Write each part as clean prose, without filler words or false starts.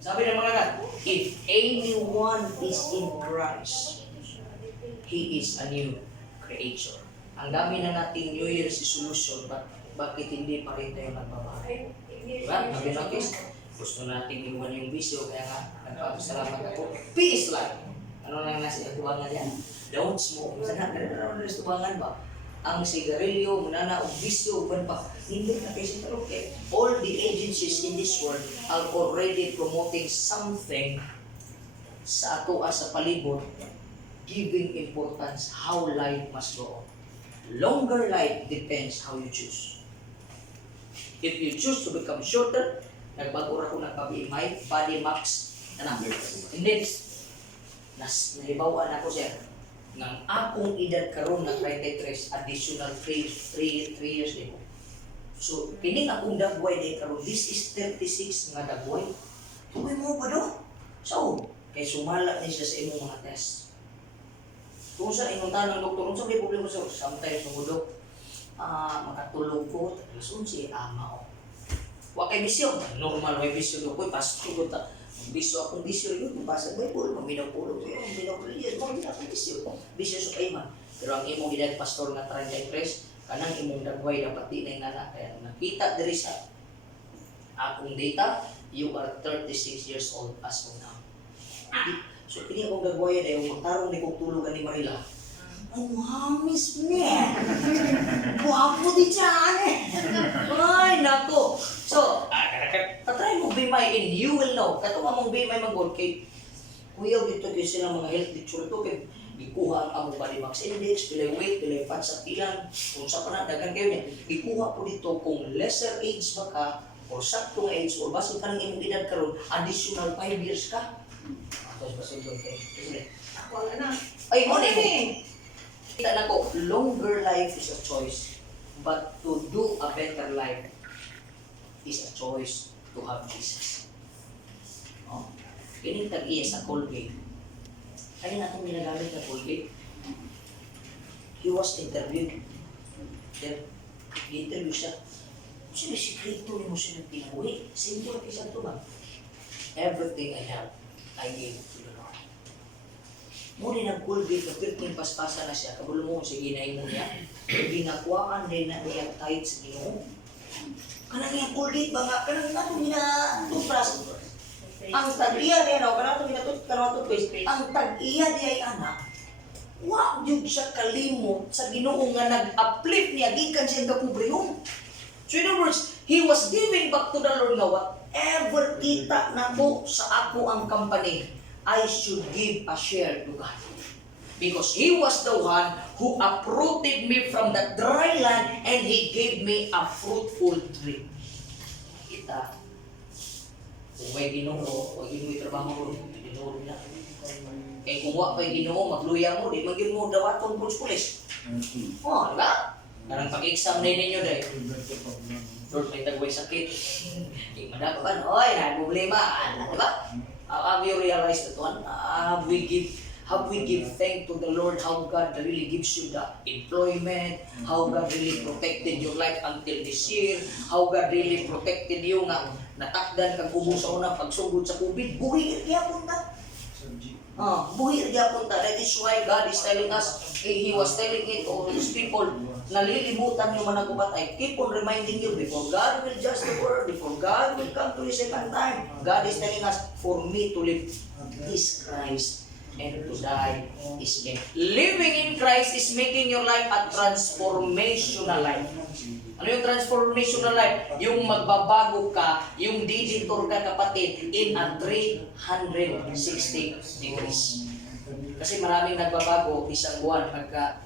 Sabi ng mga God, if anyone is in Christ, he is a new creation. Ang dami na nating New Year's resolution, bakit hindi pa rin tayo nagbabago? Diba? Nag-notice? Gusto natin iwan yung bisyo, kaya nga, nagpapasalamat ako. Peace life! Ano lang nasa tubangan yan? Don't smoke. Sana, ano nasa tubangan ba? Ang sigarilyo, munana, o bisyo, ban pa. Hindi na kasi talo. All the agencies in this world are already promoting something sa ato sa palibot, giving importance how life must go on. Longer life depends how you choose. If you choose to become shorter, nagbago ra ko nagpa-BMI, body max, index, nahibawaan ako siya. Nang akong edad karon na 33, additional 3 years din ko. So, kining akong dagway day karon, this is 36 nga dagway. Tukoy mo pa do? So, kay sumala ni siya sa imong mga test. Kung sa inyong tanong doktor, kung sa may problema sa sometimes sumudok, makatulog ko, alas 11, mao. Wa kay bisyo, normal may bisyo do ko, pasto ko ta. Bisyo akong bisyo yun, basa Bible, maminaw-pulog yun, maminaw-religious, maminaw-pulog bisyo. Bisyo sa iman. Pero ang imong ginag pastor nga 33, kanang imong dagway dapat di na yung nana. Kaya nakita diri sa akong data, you are 36 years old as of now. So, pili akong dagway na yung magtarong ni kong tulugan ni Marila. Ang hamis niya! Guwapo di dyan eh! Ay, nako! So, patry mo BMI and you will know. Katong among BMI mag-gold kay kuyaw dito kayo silang mga health picture to kay ikuha ang among body mass index, pilay weight, pilay fat sa tiyan, kung sa panadagan kayo niya. Ikuha po dito kung lesser age ba ka, or saktong age, or basin ka ng imong edad karon additional 5 years ka. Tapos basin doon kayo. Ako na. Ay, mo na kita na ko, longer life is a choice, but to do a better life is a choice to have Jesus. Oh. Kining tag-iya sa Colgate. Kaya na itong ginagamit na Colgate. He was interviewed. Interview siya. Sino sikreto ni mo siya ng pinabuhi? Simple at isang ito ba? Everything I have, I gave to the Lord. Muna nag-Colgate na 15 paspasa na siya. Kabulo mo sa ginay mo niya. Binakuhaan din na niya tight sa ginoo. Kanang yung Colgate ba nga? Kanang itong ginatutras. Ang tag-iya niya, kanang itong toothpaste. Ang tag-iya niya ay anak. Wow, yung siya kalimot sa ginoo nga nag-uplift niya. Gikan siya kapubrihon. So in other words, he was giving back to the Lord nga whatever kita na po sa ako ang company, I should give a share to God. Because He was the one who uprooted me from the dry land and He gave me a fruitful tree. Kita, kung may ginoo, kung ginoo trabaho mo, ginoo na. Kaya kung wak may ginoo, magluya mo, di magin mo dawatong pulis. Oh, di ba? Karang pag-exam na ninyo dahil. Lord, may tagway sakit. Di madapan, oy, na problema. Di ba? Have you realized that one? Have we give thanks to the Lord how God really gives you the employment, how God really protected your life until this year, how God really protected you nga natakdan kang kubo sa una pagsugod sa COVID, buhi gyapon ta. Buhi gyapon ta. That is why God is telling us, He was telling it to His people, nalilimutan yung managubat ay keep on reminding you before God will judge the world, before God will come to His second time. God is telling us, for me to live is Christ and to die is gain. Living in Christ is making your life a transformational life. Ano yung transformational life? Yung magbabago ka, yung diditor ka kapatid in a 360 degrees. Kasi maraming nagbabago isang buwan pagka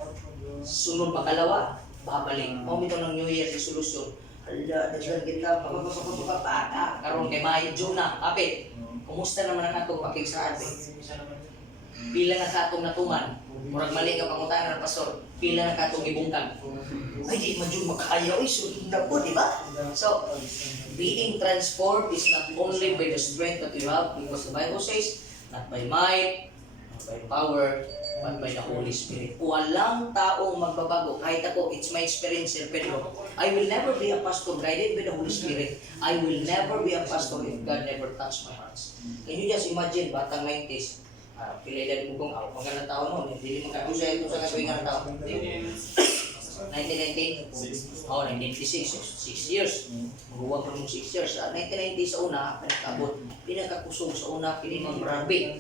sunod makalawa, babalik. Ito ng New Year's resolution. Hala, dagdag kita, papapapapapata. Karoon kay Mayo, June na, apit. Kumusta naman ang atong pakigsaan? Pila na sa atong natuman. Murag mali ka pangutangan ng pastor. Pila na ka atong ibungkang. Ay, di man June makaayaw. Ay, sunod na po, di ba? So, being transformed is not only by the strength that you have, because the Bible says, not by might, by power, but by the Holy Spirit. Walang taong magbabago. Kahit ako, it's my experience, Sir Pedro. I will never be a pastor guided by the Holy Spirit. I will never be a pastor if God never touched my heart. Can you just imagine, batang 90s, pilihan mo kung magandang tao noon, hindi magkakusa ito sa katuwing ng tao. 1990, 1996, 6 years. Maghuwag mo 6 years. 1990 sa una, pinagkabot. Pinagkakusog sa una, pinimang Barbie.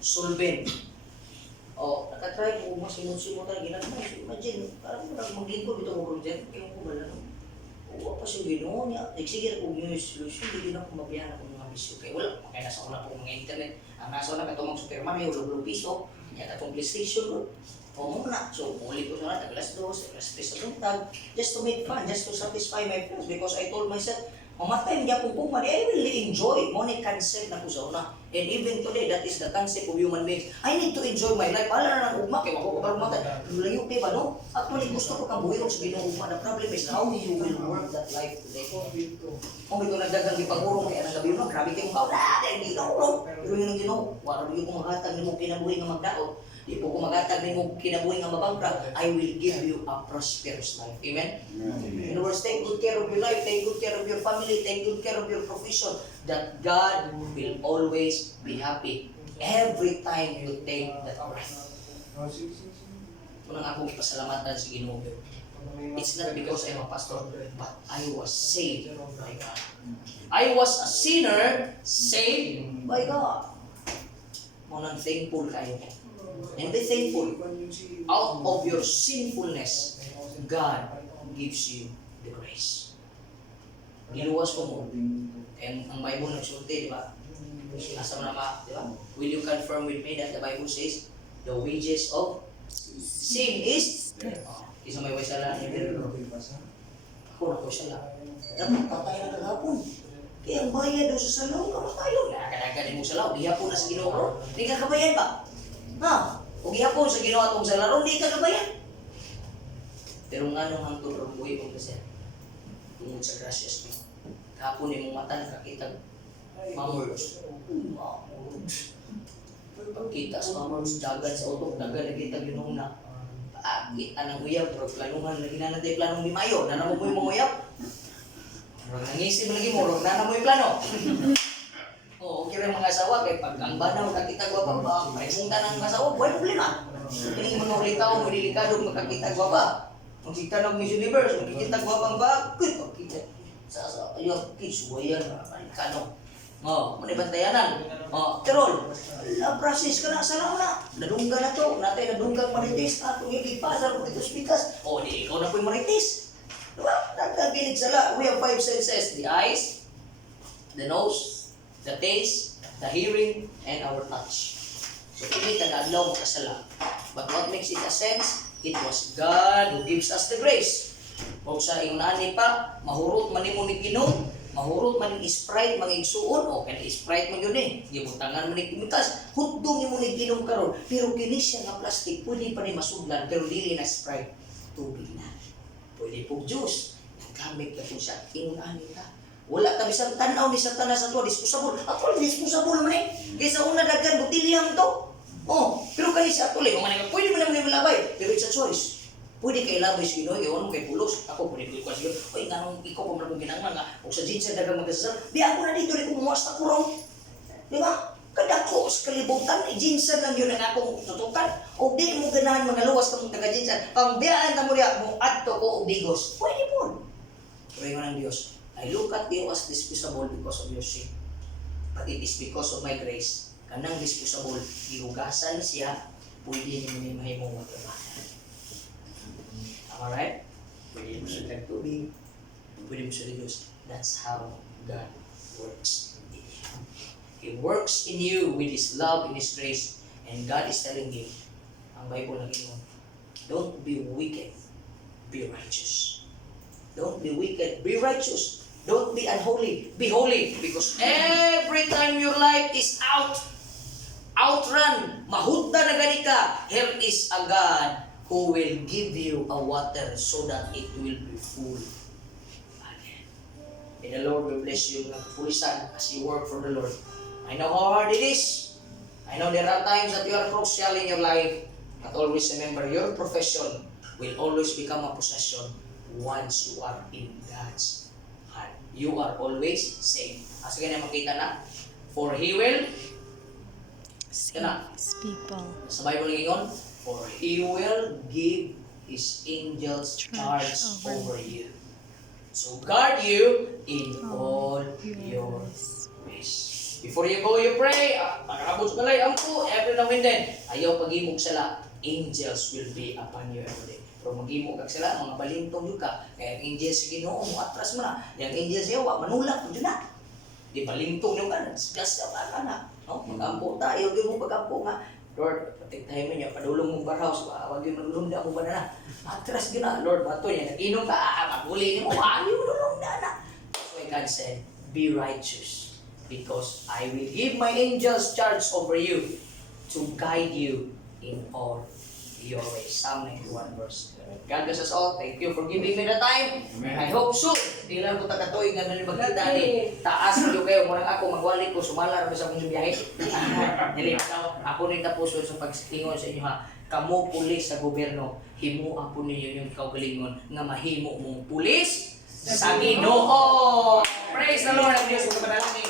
Sulben. Nakatry mo, masimot-simot tayo, ginagawa. Imagine, parang maglingkod ito mo project, kaya ko bala no? Pa siya ginoon niya. Sige na kung yung solution, hindi na kung mabiyan ako mga bisyo. Kaya wala, kaya nasa una po mga internet. Ang nasa una, katumang Superman, may ulo piso. Kaya katong PlayStation, muna. So, muli ko sa natin, alas 2, alas 3 sa buntag, just to make fun, just to satisfy my friends. Because I told myself, mamatay niya kung puman, I will enjoy. Money concept na ko sa una. And even today, that is the concept of human beings. I need to enjoy my life. Pala na ng ugma, kaya makukapal matay. Layo kayo ba, no? Actually, gusto ko kang buhirong sa ginong ugma. The problem is how you will work that life today. Kung ito nagdagang ipangurong, kaya nagabi mo, grabe kayong kao, hindi na urong. Pero yun ang ginoo, wala yung kumagatag ni mo kinabuhi ng magdaot. Di po kumagatag ni mo kinabuhi ng mabangka, I will give you a prosperous life. Amen? In other words, take good care of your life, take good care of your family, take good care of your profession, that God will always be happy every time you take that breath. Unang akong pasalamatan sa Ginoo. It's not because I'm a pastor, but I was saved by God. I was a sinner saved by God. Munang thankful kayo. And be thankful. Out of your sinfulness, God gives you the grace. Giluwas ko mo. And ang Bible nagsulti, di ba? Nasa nama, di ba? Will you confirm with me that the Bible says, the wages of sin is isa may wais ala ni Pedro. Ako na ko siya lang. Dapat patay na kagapon. Kaya ang bayad doon sa salaw, kamatayon. Nakakadagan mo sa salaw, gihapon na sa Ginoo. Hindi ka kabayan ba? Kung gihapon sa Ginoo atong sa laro, hindi ka kabayan. Pero nga nung hangtod ang buhay mo kasi, tungod sa gracias mo. Kahapon yung mata nakakita, mamurds. Pagkita sa mamurds, dagan sa utok, dagan nakita Ginoo na. Kita ng uyab, pero planuhan na ginanatay planong di Mayo, nana mo yung mga uyab. Nangisip lagi mo, nana mo yung plano. Okay rin mga asawa, kaya pag ang banaw nakita gwapa ba, paimunta ng asawa, buhay problema. Hindi mo ulitaw mo, delikado makakita gwapa. Magkita ng Miss Universe, magkikita gwapang ba, pagkita. Sa ayun, kisuwayan, panikano. Manibantayanan. Terol, process ka na, sana na. Nadunggan na to, natay nadunggang marites, atong ipipasar ko dito spikas. Di ikaw na po yung marites. Diba? Nagkaginig sala. We have 5 senses. The eyes, the nose, the taste, the hearing, and our touch. So, hindi taga-adlaw makasala. But what makes it a sense? It was God who gives us the grace. Kung sa iyong nani pa, mahurot man mo ni Ginoo, mahurot man ni Sprite, mga igsuon, o kaya Sprite man yun gibutangan man ni kimikas, hutdong mo ni Ginoo karon. Pero kini siya nga plastic, pwede pa ni masudlan, pero dili na Sprite, tubig na. Pwede po juice, nagamit na po siya, inunani ka. Wala tabi sa tanaw ni sa tanas sa to, disposable. Ako disposable man kaysa una dagan butilya to. Pero kani sa tuloy, pwede mo naman ilabay, pero it's a choice. Pwede kay labay sa Ginoo, iwan mo kay pulos. Ako pwede ko siya. Oy, nganong ikaw pa man ginanglan nga, o sa jeans sa dagang magasasal, di ako na dito rin kumuwas na kurong. Di ba? Kadako sa kalibutan, jeansan lang yun ang akong tutukan. O di mo ganahan mga luwas ka mong taga-jeansan. Pambiyaan na mo niya, mo adto ko o bigos. Pwede po. Pero yun ang Diyos. I look at you as disposable because of your sin. But it is because of my grace. Kanang disposable, gihugasan siya, pwede niyo may mahimong matrabahan. Alright? Pwede mo siya nagtubig, pwede mo siya reduce. That's how God works in you. He works in you with His love and His grace. And God is telling you, ang Bible na ganoon, don't be wicked, be righteous. Don't be wicked, be righteous. Don't be unholy, be holy. Because every time your life is outrun, mahunta na gani ka, here is a God who will give you a water so that it will be full again. And the Lord will bless you ng kapulisan as you work for the Lord. I know how hard it is. I know there are times that you are crucial in your life, but always remember your profession will always become a possession once you are in God's hand. You are always safe. Asa ganyan makita na? For He will, Saves people. sa Bible ngayon, for He will give His angels charge over you. So guard you in all your ways. Before you go, you pray. Pagkakabot sa balay, ampo, every now and then, ayaw pag-imog sila, angels will be upon you every day. Pero mag-imog kag sila, mga balintong yun ka, kaya ang angels sa Ginoo mo, atras mo na, yung angels yawa, manulak mo dyan na. Di balintong yung ka, discuss ka na. No? Mag-ampo tayo, di mo pag-ampo nga. Lord, protektahin mo niya, padulong mo barhouse, wag yung malulunda mo ba na. Atras yun na, Lord, bato niya, nag-inom ka, maguli mo, wag yung malulunda na. That's why God said, be righteous, because I will give my angels charge over you to guide you in all your ways. Psalm 91 verse 11. God bless us all. Thank you for giving me the time. I hope soon. Di lang ko tagatoy nga nang magkita ni taas ko kayo. Murang ako magwali ko sumala ra sa akong biyahe. Dili daw ako ni tapos sa pagsingon sa inyo ha. Kamo pulis sa gobyerno, himo po ninyo yung kaugalingon nga mahimo mong pulis sa Ginoo. Praise the Lord. Ang Diyos ko padalangin.